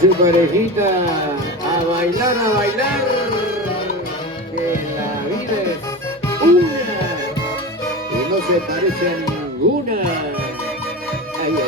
su parejita a bailar, que la vida es una y no se parece a ninguna. Ay, ay, ay.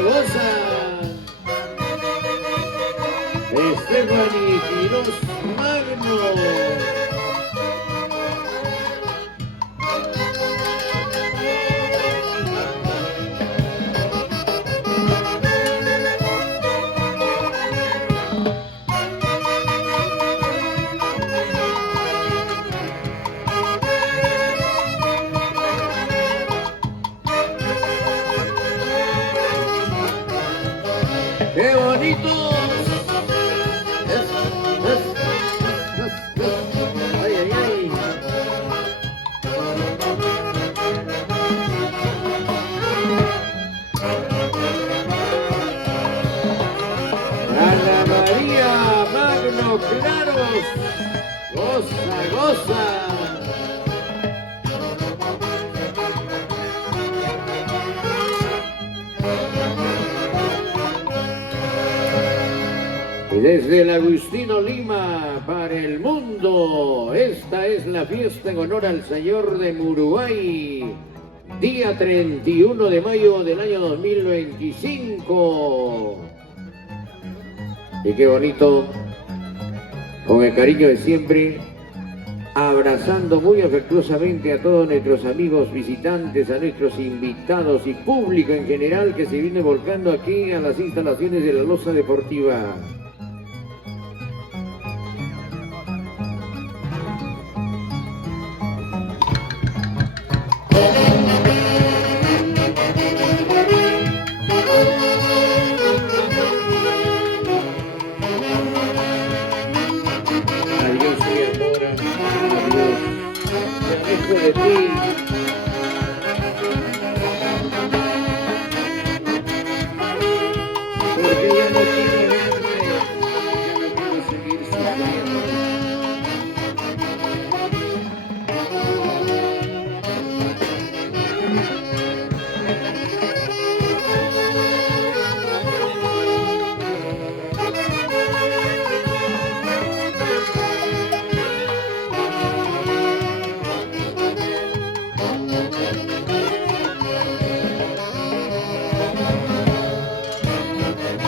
Goza. Stephanie Quiroz Magno. ¡Qué bonitos! ¡Ay, ay, ay! Ana María Magno Claros, goza, goza. Y desde el Agustino Lima para el mundo, esta es la fiesta en honor al Señor de Muruay, día 31 de mayo del año 2025. Y qué bonito, con el cariño de siempre, abrazando muy afectuosamente a todos nuestros amigos visitantes, a nuestros invitados y público en general que se viene volcando aquí a las instalaciones de la Loza Deportiva. Adiós, mi amor, adiós, me alejo de ti. Porque ya no quiero verte, ya no quiero seguir sufriendo.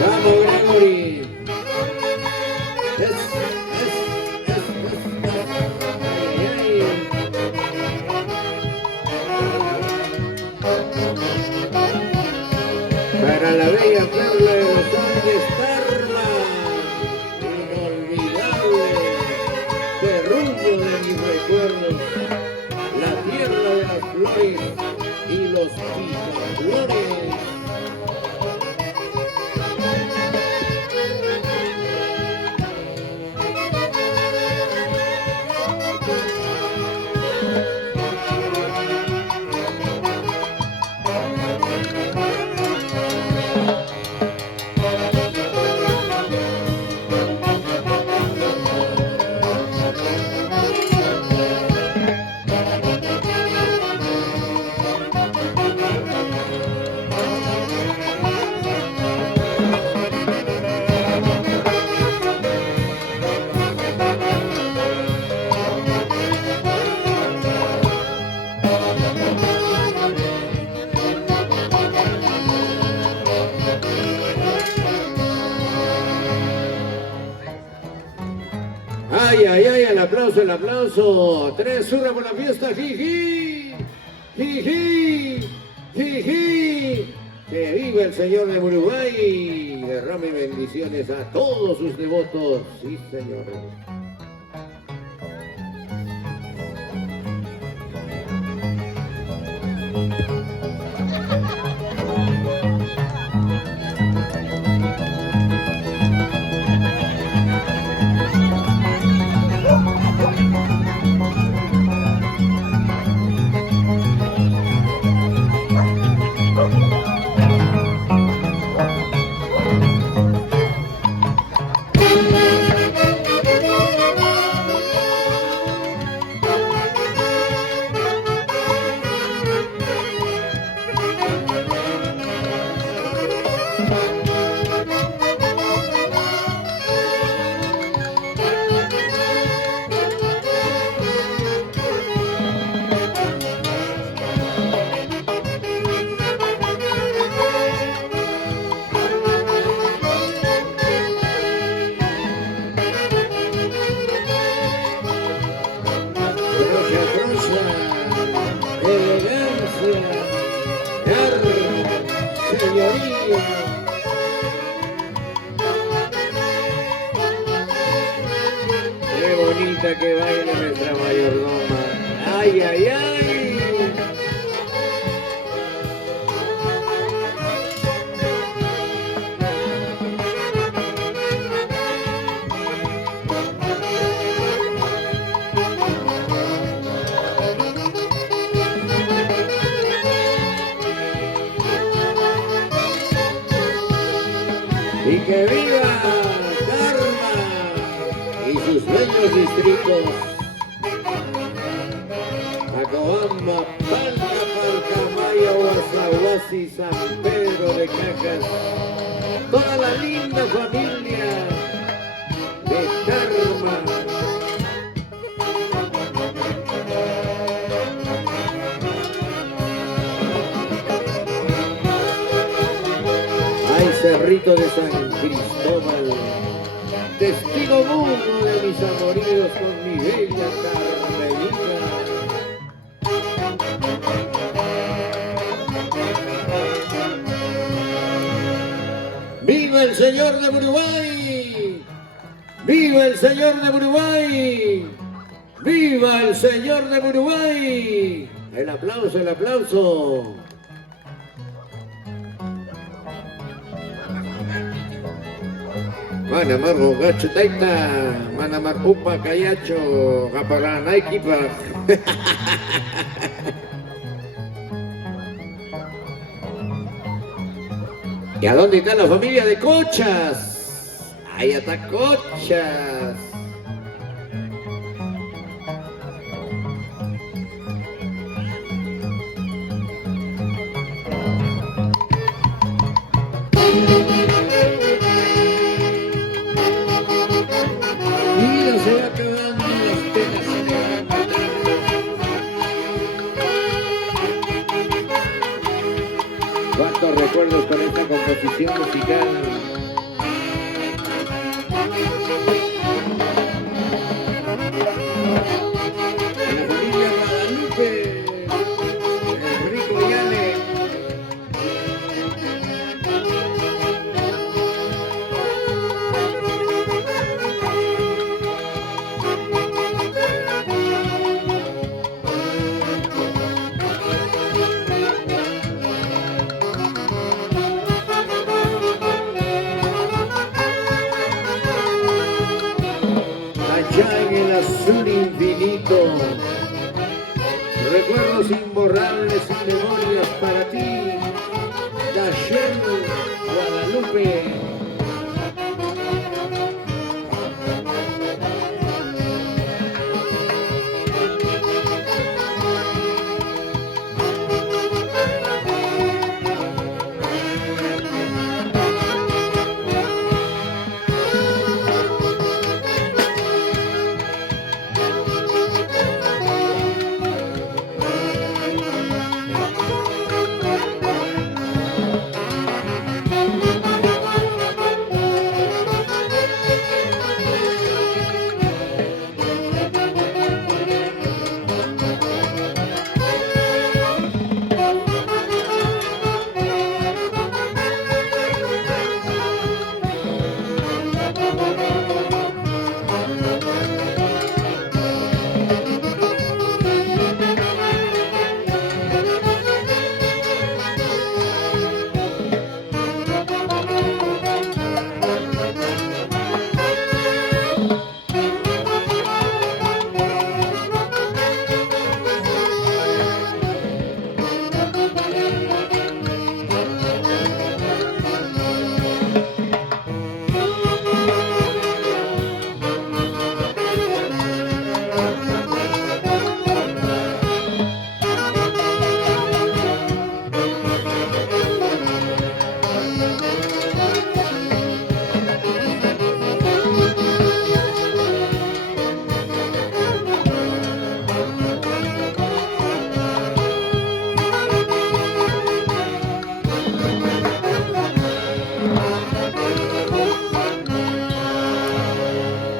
¡Vamos, Gregory! Ay, ay. Para la bella perla de los Andes, Perla, inolvidable, terruño de mis recuerdos, la tierra de las flores y los picaflores. Ay, ay, ay, el aplauso, el aplauso. 3-1 por la fiesta, jiji, jiji, jiji. Que viva el Señor de Uruguay. Derrame bendiciones a todos sus devotos. Sí, señor. belleza, elegancia, arte, señoría. Qué bonita que baila nuestra mayordoma. ¡Ay, ay, ay! Y que viva Karma y sus bellos distritos. Acobamba, Palma, Palcamaya, Huasahuasi, San Pedro de Cacas. Toda la linda familia de Karma. Ay, Cerrito de San Cristóbal, testigo mudo de mis amoríos con mi bella Carmelita. ¡Viva el señor de Uruguay! ¡Viva el señor de Uruguay! ¡Viva el señor de Uruguay! El aplauso, el aplauso. Manamar Rogacho Taita, Manamar Upa Cayacho, Gaparana Equipa. ¿Y a dónde está la familia de Cochas? Ahí está Cochas. Mira, se va acabando las penas en el matar. Cuántos recuerdos con esta composición musical. A la familia Guadalupe, Enrico y Ale. Allá en el azul infinito, recuerdos imborrables y memorias para ti, Dashen Guadalupe.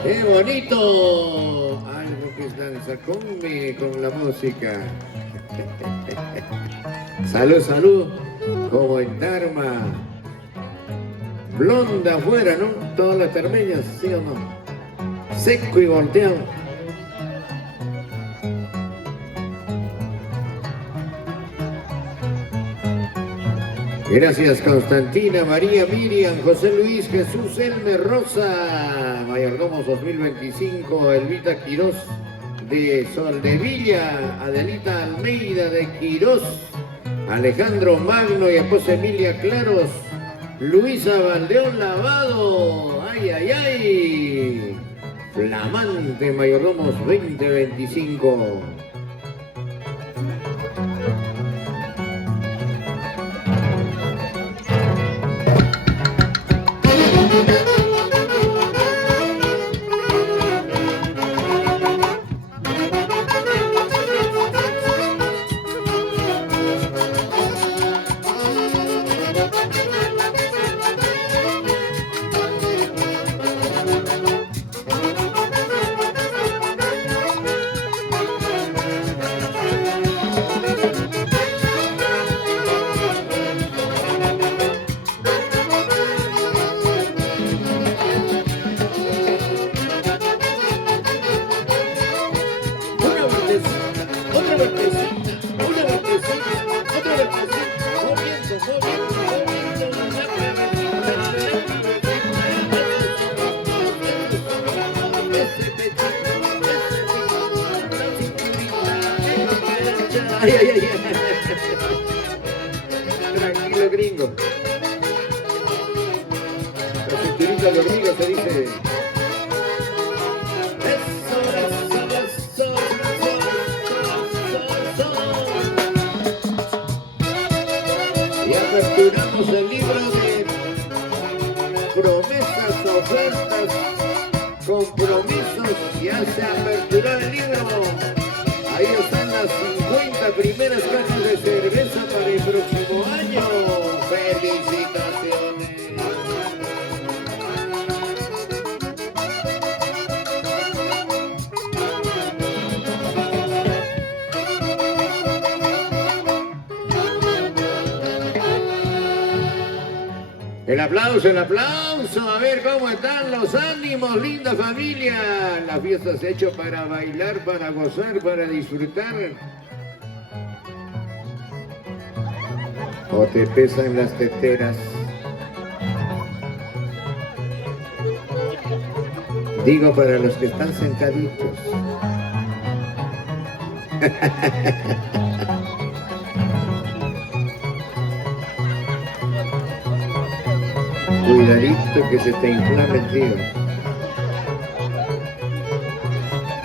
¡Qué bonito! Algo que es danza con viene con la música. Salud, salud, como en Dharma. Blonda afuera, ¿no? Todas las termeñas, ¿sí o no? Seco y volteado. Gracias Constantina, María, Miriam, José Luis, Jesús, Elmer, Rosa, Mayordomos 2025, Elvita Quirós de Soldevilla, Adelita Almeida de Quirós, Alejandro Magno y esposa Emilia Claros, Luisa Valdeón Lavado, ay, ay, ay, flamante Mayordomos 2025. Ay, ay, ay, ay. Tranquilo, gringo. La cinturita de hormiga se dice. Eso, eso, eso, eso. Y aperturamos el libro de promesas, ofertas, compromisos. Ya se aperturó el libro. Ahí están las 50 primeras cajas de cerveza para el próximo año. ¡Felicitaciones! El aplauso, el aplauso. A ver cómo están los ánimos, linda familia. La fiesta se ha hecho para bailar, para gozar, para disfrutar. ¿O te pesan las teteras? Digo para los que están sentaditos. Cuidadito que se te inflame el tío.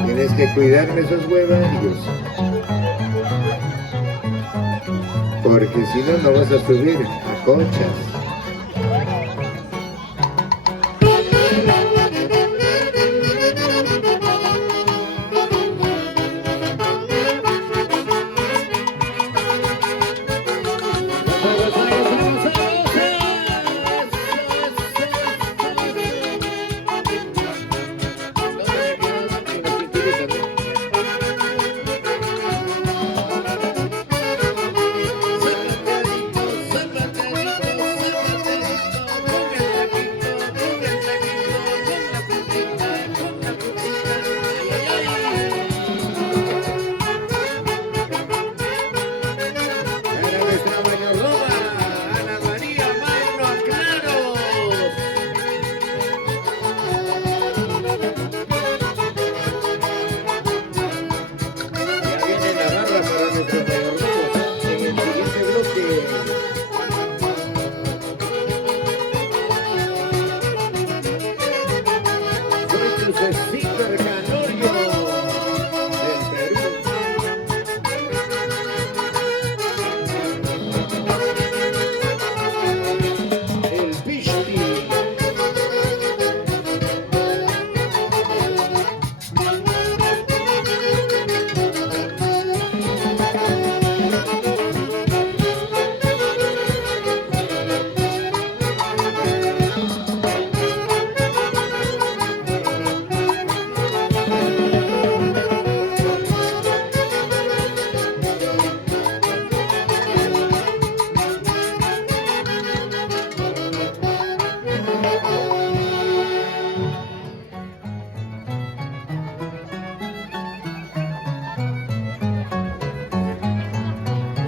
Tienes que cuidarme esos huevarios. Porque si no, no vas a subir a conchas.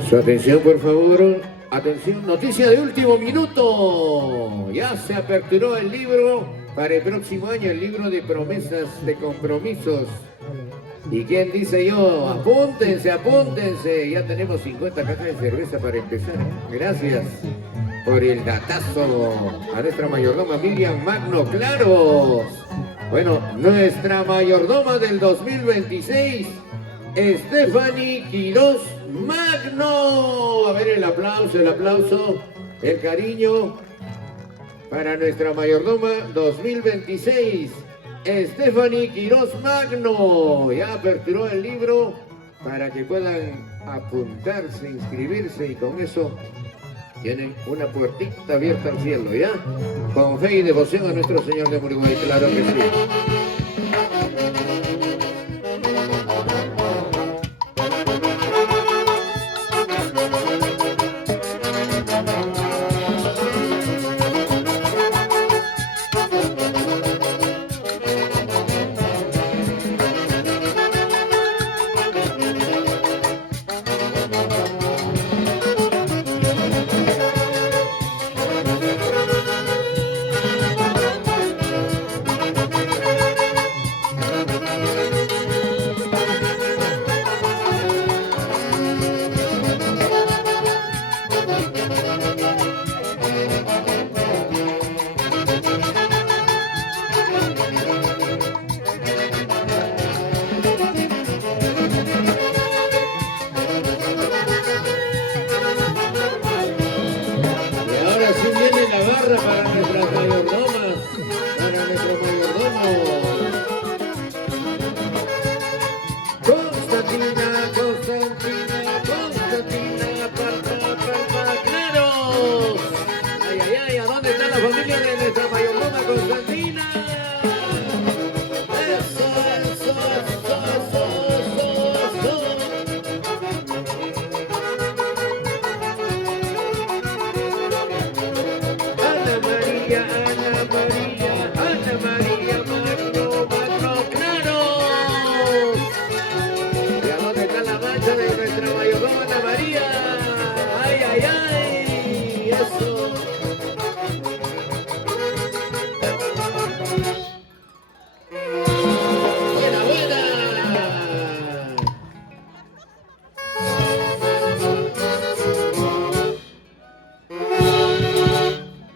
Su atención, por favor. Atención, noticia de último minuto. Ya se aperturó el libro para el próximo año, el libro de promesas, de compromisos. ¿Y quién dice yo? Apúntense, apúntense. Ya tenemos 50 cajas de cerveza para empezar. Gracias por el datazo a nuestra mayordoma Miriam Magno Claros. Bueno, nuestra mayordoma del 2026, Stephanie Quiroz Magno. A ver el aplauso, el cariño para nuestra mayordoma 2026, Stephanie Quiroz Magno. Ya aperturó el libro para que puedan apuntarse, inscribirse y con eso tienen una puertita abierta al cielo, ¿ya? Con fe y devoción a nuestro Señor de Uruguay, claro que sí.